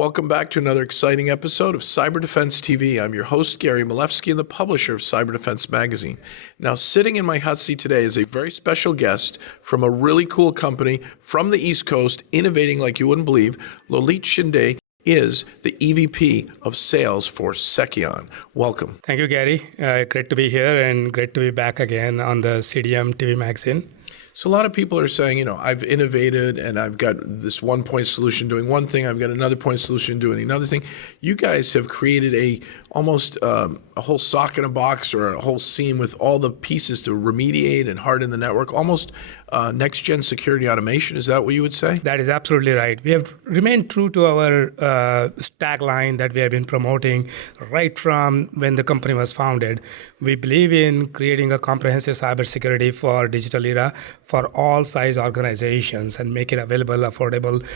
Welcome back to another exciting episode of Cyber Defense TV. I'm your host, Gary Malefsky, and the publisher of Cyber Defense Magazine. Now, sitting in my hot seat today is a very special guest from a really cool company from the East Coast, innovating like you wouldn't believe. Lolit Shinde is the EVP of Sales for Seceon. Welcome. Thank you, Gary. Great to be here and great to be back again on the CDM TV magazine. So a lot of people are saying, I've innovated and I've got this one-point solution doing one thing, I've got another point solution doing another thing. You guys have created almost a whole sock in a box or a whole seam with all the pieces to remediate and harden the network, almost next-gen security automation. Is that what you would say? That is absolutely right. We have remained true to our tagline that we have been promoting right from when the company was founded. We believe in creating a comprehensive cybersecurity for digital era for all size organizations and make it available, affordable,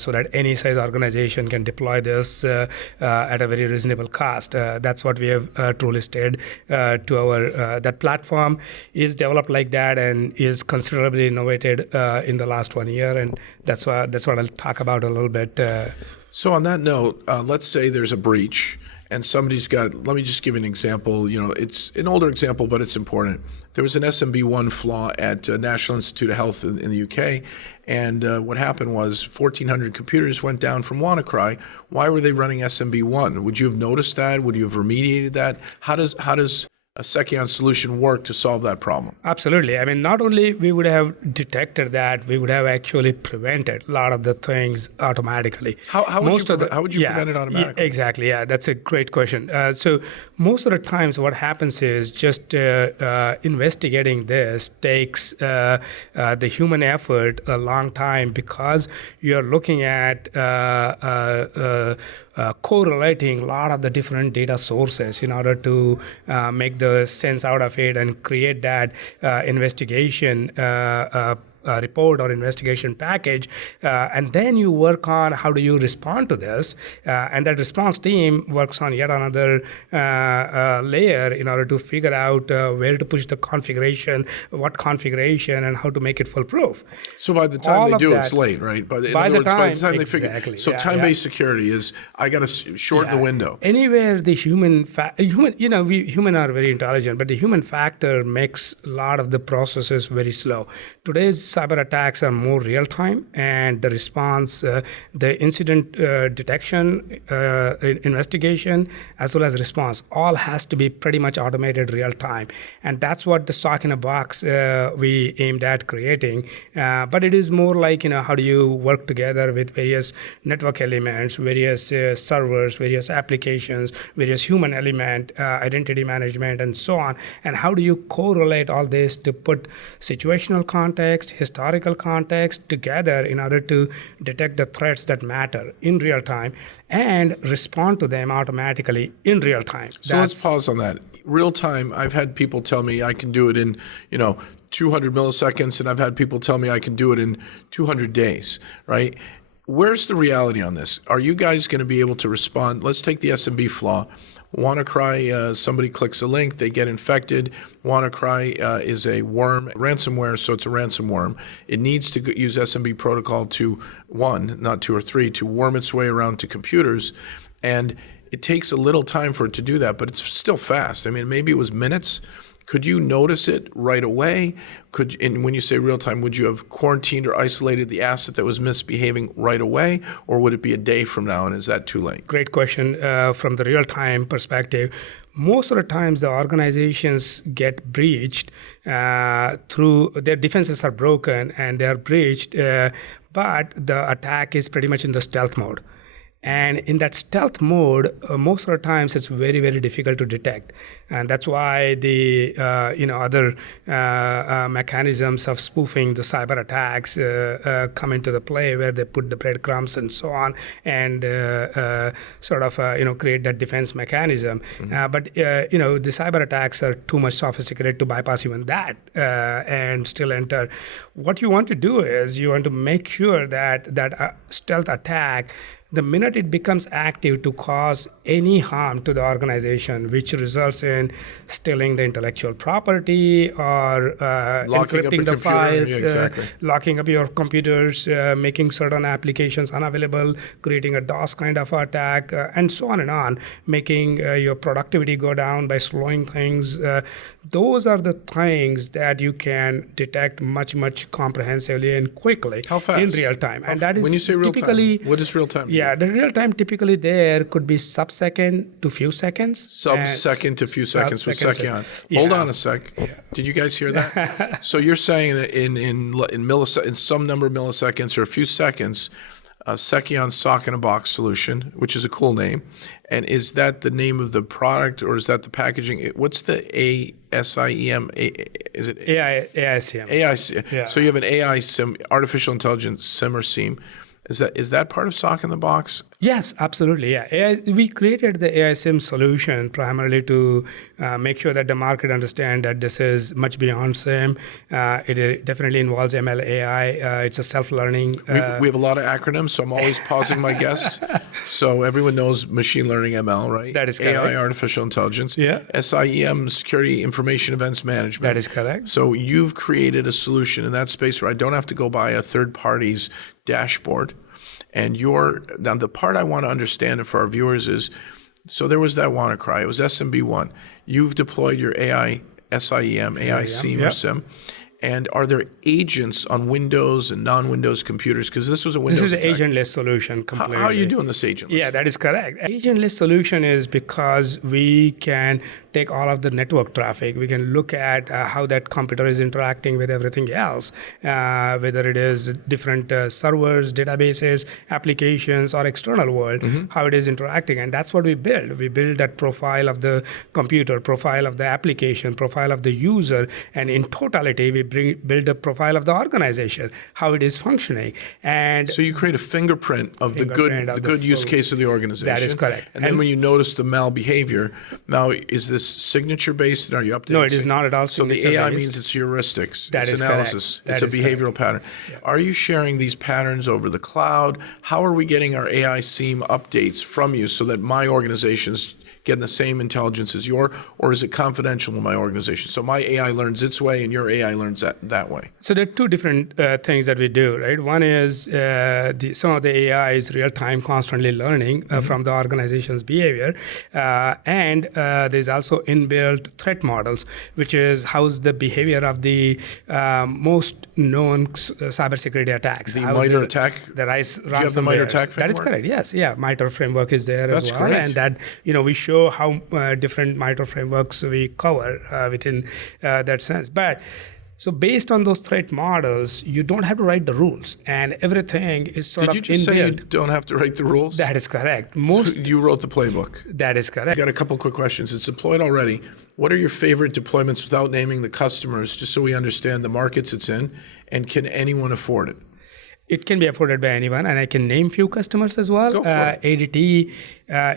so that any size organization can deploy this at a very reasonable cost. That's what we have truly stayed to our, that platform is developed like that and is considerably innovated in the last 1 year. And that's what I'll talk about a little bit. So on that note, let's say there's a breach and somebody's got, let me just give you an example. It's an older example, but it's important. There was an SMB1 flaw at National Institute of Health in the UK, and what happened was 1,400 computers went down from WannaCry. Why were they running SMB1? Would you have noticed that? Would you have remediated that? How does a Seceon solution work to solve that problem? Absolutely. I mean, not only we would have detected that, we would have actually prevented a lot of the things automatically. How would you prevent it automatically? Exactly. Yeah, that's a great question. So most of the times what happens is just investigating this takes the human effort a long time because you're looking at correlating a lot of the different data sources in order to make the sense out of it and create that investigation report or investigation package, and then you work on how do you respond to this, and that response team works on yet another layer in order to figure out where to push the configuration, what configuration, and how to make it foolproof. So by the time they do, it's late, right? By the time they figure. Exactly. So time-based security is I got to shorten the window. Anywhere the human are very intelligent, but the human factor makes a lot of the processes very slow. Today's cyber attacks are more real-time, and the response, the incident detection, investigation, as well as response, all has to be pretty much automated real-time. And that's what the sock in a box we aimed at creating. But it is more like, how do you work together with various network elements, various servers, various applications, various human element, identity management, and so on. And how do you correlate all this to put situational context, historical context together in order to detect the threats that matter in real time and respond to them automatically in real time. So let's pause on that. Real time, I've had people tell me I can do it in, 200 milliseconds, and I've had people tell me I can do it in 200 days, right? Where's the reality on this? Are you guys going to be able to respond? Let's take the SMB flaw. WannaCry, somebody clicks a link, they get infected. WannaCry is a worm, ransomware, so it's a ransomworm. It needs to use SMB protocol to, not two or three, to worm its way around to computers. And it takes a little time for it to do that, but it's still fast. I mean, maybe it was minutes. Could you notice it right away? And when you say real time, would you have quarantined or isolated the asset that was misbehaving right away, or would it be a day from now, and is that too late? Great question. From the real time perspective, most of the times the organizations get breached through their defenses are broken and they are breached, but the attack is pretty much in the stealth mode. And in that stealth mode, most of the times it's very, very difficult to detect. And that's why the other mechanisms of spoofing the cyber attacks come into the play, where they put the breadcrumbs and so on, and create that defense mechanism. Mm-hmm. But the cyber attacks are too much sophisticated to bypass even that and still enter. What you want to do is you want to make sure that that stealth attack The minute it becomes active to cause any harm to the organization, which results in stealing the intellectual property or Locking up encrypting a the computer. files, Yeah, exactly. locking up your computers, making certain applications unavailable, creating a DOS kind of attack, and so on, making your productivity go down by slowing things. Those are the things that you can detect much comprehensively and quickly How fast? in real time. And that is when you say real typically time, what is real time? yeah, the real time typically there could be sub-second to few seconds. Sub-second to few seconds with Seceon. Yeah. Hold on a sec. Did you guys hear that? So you're saying in some number of milliseconds or a few seconds, Seceon sock in a box solution, which is a cool name. And is that the name of the product or is that the packaging? What's the ASIEM? Is it AICM. AI? Yeah. So you have an AI SIM, artificial intelligence SIM or SIEM. Is that part of sock in the box? Yes, absolutely. Yeah, we created the AI SIM solution primarily to make sure that the market understand that this is much beyond SIM. It definitely involves ML AI. It's a self-learning. We have a lot of acronyms, so I'm always pausing my guests. So everyone knows machine learning, ML, right? That is correct. AI, artificial intelligence. Yeah. SIEM, security information events management. That is correct. So you've created a solution in that space where I don't have to go buy a third party's dashboard. And now the part I want to understand for our viewers is, so there was that WannaCry. It was SMB1. You've deployed your AI SIEM, AI SIEM or SIM. And are there agents on Windows and non-Windows computers? Because this was a Windows This is an attack. agentless solution completely. How are you doing this agentless? Yeah, that is correct. Agentless solution is because we can take all of the network traffic. We can look at how that computer is interacting with everything else, whether it is different servers, databases, applications, or external world, how it is interacting. And that's what we build. We build that profile of the computer, profile of the application, profile of the user, and in totality, we build a profile of the organization, how it is functioning. And so you create a fingerprint of the good use case of the organization. That is correct. And then when you notice the malbehavior, now is this signature based and are you updating? No, it is not at all. So the AI means it's heuristics, that it's is analysis, correct. it's a behavioral pattern. Yeah. Are you sharing these patterns over the cloud? How are we getting our AI SIEM updates from you so that my organization's getting the same intelligence as or is it confidential in my organization? So my AI learns its way and your AI learns that way. So there are two different things that we do, right? One is some of the AI is real-time, constantly learning from the organization's behavior. And there's also inbuilt threat models, which is how's the behavior of the most known cybersecurity attacks. The MITRE attack? The rise, do you have the MITRE attack framework? That is correct, yes. Yeah, MITRE framework is there as well. Great. And that, we show how different MITRE frameworks we cover within that sense. But so based on those threat models, you don't have to write the rules, and everything is sort of inbuilt. Did you just say you don't have to write the rules? That is correct. So you wrote the playbook. That is correct. I got a couple quick questions. It's deployed already. What are your favorite deployments without naming the customers, just so we understand the markets it's in, and can anyone afford it? It can be afforded by anyone, and I can name few customers as well. Go for it. ADT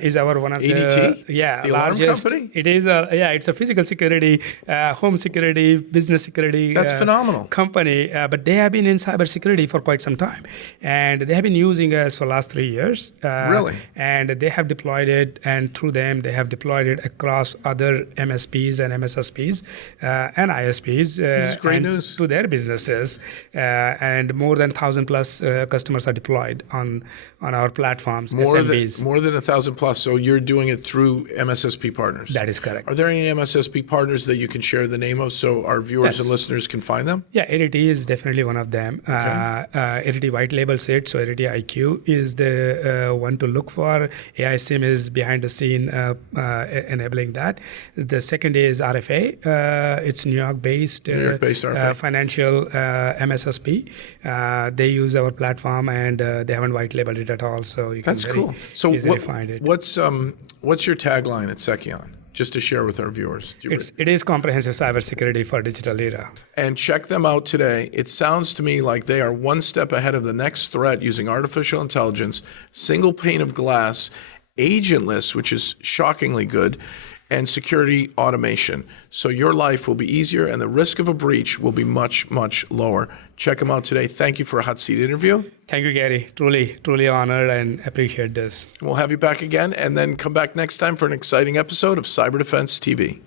is our one of ADT? the largest company. It is it's a physical security, home security, business security. That's phenomenal. Company, but they have been in cybersecurity for quite some time, and they have been using us for the last 3 years. Really? And they have deployed it, and through them they have deployed it across other MSPs and MSSPs and ISPs. This is great news to their businesses, and more than 1,000 plus customers are deployed on our platforms. More SMBs. than 1,000 plus. So you're doing it through MSSP partners. That is correct. Are there any MSSP partners that you can share the name of so our viewers and listeners can find them? Yeah, ADT is definitely one of them. Okay. ADT white labels it, so ADT IQ is the one to look for. AI SIM is behind the scene enabling that. The second is RFA. It's New York-based RFA. Financial MSSP. They use our platform and they haven't white labeled it at all, so you can easily find it. What's your tagline at Seceon? Just to share with our viewers. It is comprehensive cybersecurity for digital era. And check them out today. It sounds to me like they are one step ahead of the next threat using artificial intelligence, single pane of glass, agentless, which is shockingly good. and security automation. So your life will be easier and the risk of a breach will be much, much lower. Check them out today. Thank you for a hot seat interview. Thank you, Gary. Truly, truly honored and appreciate this. We'll have you back again and then come back next time for an exciting episode of Cyber Defense TV.